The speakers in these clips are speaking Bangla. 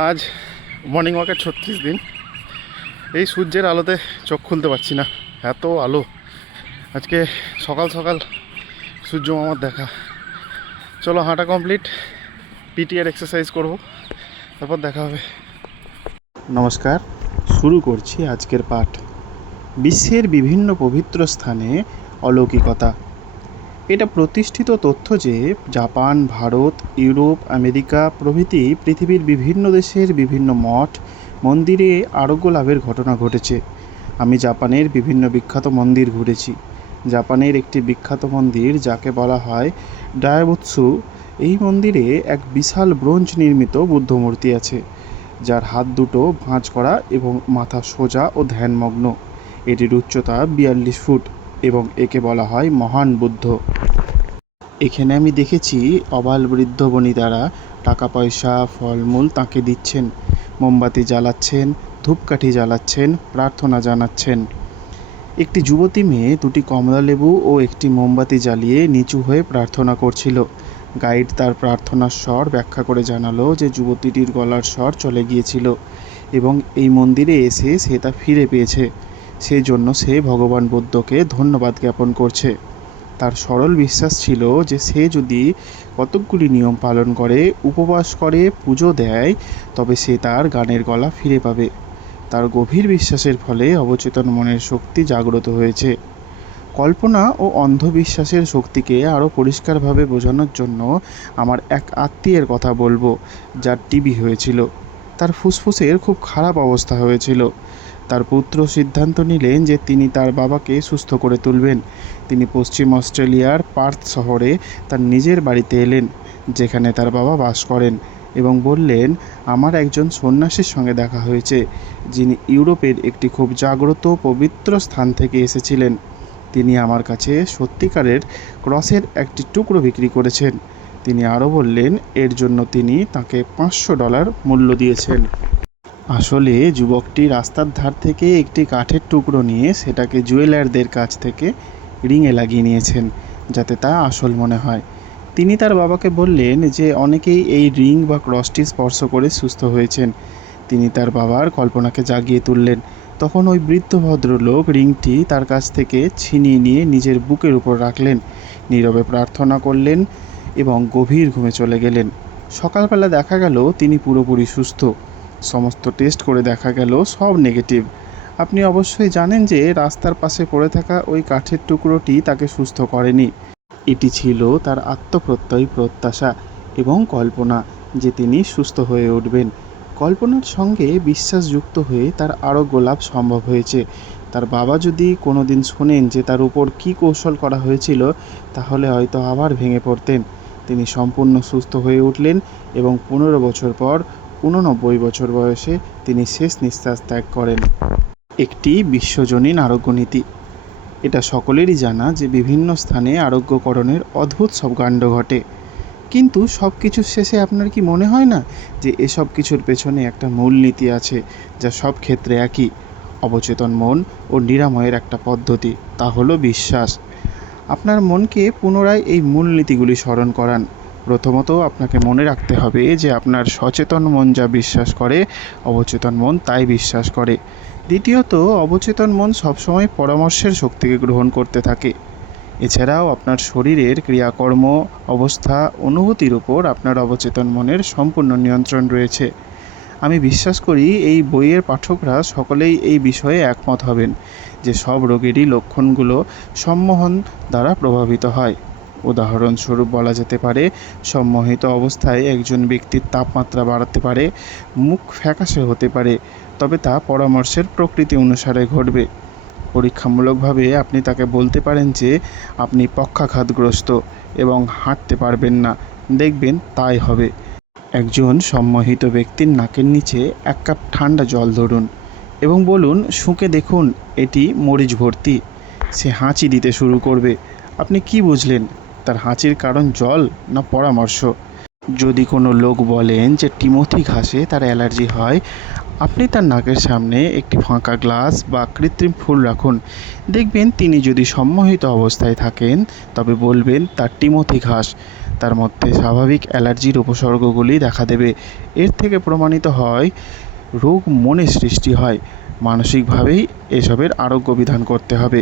আজ মর্নিং ওয়াকের 36 দিন। এই সূর্যের আলোতে চোখ খুলতে পারছি না, এত আলো। আজকে সকাল সকাল সূর্য মামার দেখা। চলো হাঁটা কমপ্লিট, পিটি আর এক্সারসাইজ করবো, তারপর দেখা হবে। নমস্কার, শুরু করছি আজকের পাঠ। বিশ্বের বিভিন্ন পবিত্র স্থানে অলৌকিকতা। এটা প্রতিষ্ঠিত তথ্য যে জাপান, ভারত, ইউরোপ, আমেরিকা প্রভৃতি পৃথিবীর বিভিন্ন দেশের বিভিন্ন মঠ মন্দিরে আরোগ্য লাভের ঘটনা ঘটেছে। আমি জাপানের বিভিন্ন বিখ্যাত মন্দির ঘুরেছি। জাপানের একটি বিখ্যাত মন্দির যাকে বলা হয় ডায়বুৎসু, এই মন্দিরে এক বিশাল ব্রোঞ্জ নির্মিত বুদ্ধ মূর্তি আছে, যার হাত দুটো ভাঁজ করা এবং মাথা সোজা ও ধ্যানমগ্ন। এটির উচ্চতা 42 ফুট এবং একে বলা হয় মহান বুদ্ধ। এখানে আমি দেখেছি অবাল বৃদ্ধ বনিতারা টাকা পয়সা ফলমূল তাকে দিচ্ছেন, মোমবাতি জ্বালাচ্ছেন, ধূপকাঠি জ্বালাচ্ছেন, প্রার্থনা জানাচ্ছেন। একটি যুবতী মেয়ে দুটি কমলালেবু ও একটি মোমবাতি জ্বালিয়ে নিচু হয়ে প্রার্থনা করছিল। গাইড তার প্রার্থনার স্বর ব্যাখ্যা করে জানালো যে যুবতীটির গলার স্বর চলে গিয়েছিল এবং এই মন্দিরে এসে সে তা ফিরে পেয়েছে। সেই জন্য সে ভগবান বুদ্ধকে ধন্যবাদ জ্ঞাপন করছে। তার সরল বিশ্বাস ছিল যে সে যদি কতকগুলি নিয়ম পালন করে, উপবাস করে, পুজো দেয়, তবে সে তার গানের গলা ফিরে পাবে। তার গভীর বিশ্বাসের ফলে অবচেতন মনের শক্তি জাগ্রত হয়েছে। কল্পনা ও অন্ধবিশ্বাসের শক্তিকে আরও পরিষ্কারভাবে বোঝানোর জন্য আমার এক আত্মীয়ের কথা বলবো, যার টিবি হয়েছিল। তার ফুসফুসের খুব খারাপ অবস্থা হয়েছিল। তার পুত্র সিদ্ধান্ত নিলেন যে তিনি তার বাবাকে সুস্থ করে তুলবেন। তিনি পশ্চিম অস্ট্রেলিয়ার পার্থ শহরে তার নিজের বাড়িতে এলেন, যেখানে তার বাবা বাস করেন, এবং বললেন, আমার একজন সন্ন্যাসীর সঙ্গে দেখা হয়েছে, যিনি ইউরোপের একটি খুব জাগ্রত পবিত্র স্থান থেকে এসেছিলেন। তিনি আমার কাছে সত্যিকারের ক্রসের একটি টুকরো বিক্রি করেছেন। তিনি আরও বললেন, এর জন্য তিনি তাকে $500 মূল্য দিয়েছেন। আসলে যুবকটি রাস্তার ধার থেকে একটি কাঠের টুকরো নিয়ে সেটাকে জুয়েলারদের কাছ থেকে রিংয়ে লাগিয়ে নিয়েছেন, যাতে তা আসল মনে হয়। তিনি তার বাবাকে বললেন যে অনেকেই এই রিং বা ক্রসটি স্পর্শ করে সুস্থ হয়েছেন। তিনি তার বাবার কল্পনাকে জাগিয়ে তুললেন। তখন ওই বৃদ্ধ ভদ্রলোক রিংটি তার কাছ থেকে ছিনিয়ে নিয়ে নিজের বুকের উপর রাখলেন, নীরবে প্রার্থনা করলেন এবং গভীর ঘুমে চলে গেলেন। সকালবেলা দেখা গেল তিনি পুরোপুরি সুস্থ। সমস্ত টেস্ট করে দেখা গেল সব নেগেটিভ। আপনি অবশ্যই জানেন যে রাস্তার পাশে পড়ে থাকা ওই কাঠের টুকরোটি তাকে সুস্থ করেনি। এটি ছিল তার আত্মপ্রত্যয়ী প্রত্যাশা এবং কল্পনা যে তিনি সুস্থ হয়ে উঠবেন। কল্পনার সঙ্গে বিশ্বাস যুক্ত হয়ে তার আরোগ্য লাভ সম্ভব হয়েছে। তার বাবা যদি কোনো দিন শোনেন যে তার উপর কী কৌশল করা হয়েছিল, তাহলে হয়তো আবার ভেঙে পড়তেন। তিনি সম্পূর্ণ সুস্থ হয়ে উঠলেন এবং 15 বছর পর 89 বছর বয়সে তিনি শেষ নিঃশ্বাস ত্যাগ করেন। একটি বিশ্বজনীন আরোগ্য নীতি। এটা সকলেরই জানা যে বিভিন্ন স্থানে আরোগ্যকরণের অদ্ভুত সব কাণ্ড ঘটে, কিন্তু সব কিছুর শেষে আপনার কি মনে হয় না যে এসব কিছুর পেছনে একটা মূলনীতি আছে, যা সব ক্ষেত্রে একই? অবচেতন মন ও নিরাময়ের একটা পদ্ধতি, তা হলো বিশ্বাস। আপনার মনকে পুনরায় এই মূলনীতিগুলি স্মরণ করান। প্রথমত আপনাকে মনে রাখতে হবে যে আপনার সচেতন মন যা বিশ্বাস করে, অবচেতন মন তাই বিশ্বাস করে। দ্বিতীয়ত, অবচেতন মন সবসময় পরামর্শের শক্তিকে গ্রহণ করতে থাকে। এছাড়াও আপনার শরীরের ক্রিয়াকর্ম, অবস্থা, অনুভূতির উপর আপনার অবচেতন মনের সম্পূর্ণ নিয়ন্ত্রণ রয়েছে। আমি বিশ্বাস করি এই বইয়ের পাঠকরা সকলেই এই বিষয়ে একমত হবেন যে সব রোগেরই লক্ষণগুলো সম্মোহন দ্বারা প্রভাবিত হয়। উদাহরণস্বরূপ বলা যেতে পারে, সম্মোহিত অবস্থায় একজন ব্যক্তির তাপমাত্রা বাড়তে পারে, মুখ ফ্যাকাশে হতে পারে, তবে তা পরামর্শের প্রকৃতি অনুসারে ঘটবে। পরীক্ষামূলকভাবে আপনি তাকে বলতে পারেন যে আপনি পক্ষাঘাতগ্রস্ত এবং হাঁটতে পারবেন না, দেখবেন তাই হবে। একজন সম্মোহিত ব্যক্তির নাকের নিচে 1 কাপ ঠান্ডা জল ধরুন এবং বলুন, শুঁকে দেখুন এটি মরিচ ভর্তি। সে হাঁচি দিতে শুরু করবে। আপনি কি বুঝলেন? তার হাঁচির কারণ জল না পরামর্শ? যদি কোনো লোক বলেন যে টিমোথি ঘাসে তার অ্যালার্জি হয়, আপনি তার নাকের সামনে একটি ফাঁকা গ্লাস বা কৃত্রিম ফুল রাখুন। দেখবেন তিনি যদি সম্মোহিত অবস্থায় থাকেন, তবে বলবেন তার টিমোথি ঘাস। তার মধ্যে স্বাভাবিক অ্যালার্জির উপসর্গগুলি দেখা দেবে। এর থেকে প্রমাণিত হয় রোগ মনে সৃষ্টি হয়, মানসিকভাবেই এসবের আরোগ্য বিধান করতে হবে।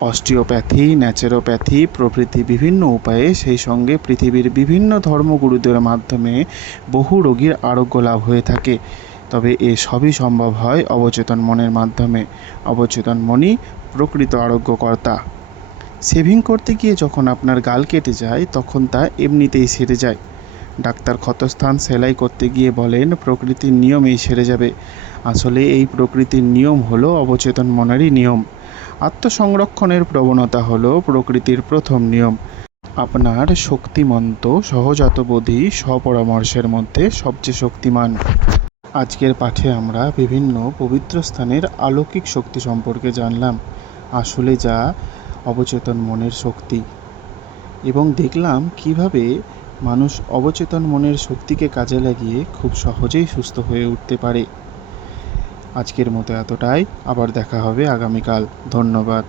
অস্টিওপ্যাথি, ন্যাচারোপ্যাথি প্রভৃতি বিভিন্ন উপায়ে, সেই সঙ্গে পৃথিবীর বিভিন্ন ধর্মগুরুদের মাধ্যমে বহু রোগীর আরোগ্য লাভ হয়ে থাকে। তবে এ সবই সম্ভব হয় অবচেতন মনের মাধ্যমে। অবচেতন মনই প্রকৃত আরোগ্যকর্তা। শেভিং করতে গিয়ে যখন আপনার গাল কেটে যায় তখন তা এমনিতেই সেরে যায়। ডাক্তার ক্ষতস্থান সেলাই করতে গিয়ে বলেন প্রকৃতির নিয়মেই সেরে যাবে। আসলে এই প্রকৃতির নিয়ম হলো অবচেতন মনেরই নিয়ম। আত্মসংরক্ষণের প্রবণতা হলো প্রকৃতির প্রথম নিয়ম। আপনার শক্তিমন্ত সহজাতবোধই স্বপরামর্শের মধ্যে সবচেয়ে শক্তিমান। আজকের পাঠে আমরা বিভিন্ন পবিত্র স্থানের অলৌকিক শক্তি সম্পর্কে জানলাম, আসলে যা অবচেতন মনের শক্তি, এবং দেখলাম কিভাবে মানুষ অবচেতন মনের শক্তিকে কাজে লাগিয়ে খুব সহজেই সুস্থ হয়ে উঠতে পারে। আজকের মতো এতটাই, আবার দেখা হবে আগামীকাল। ধন্যবাদ।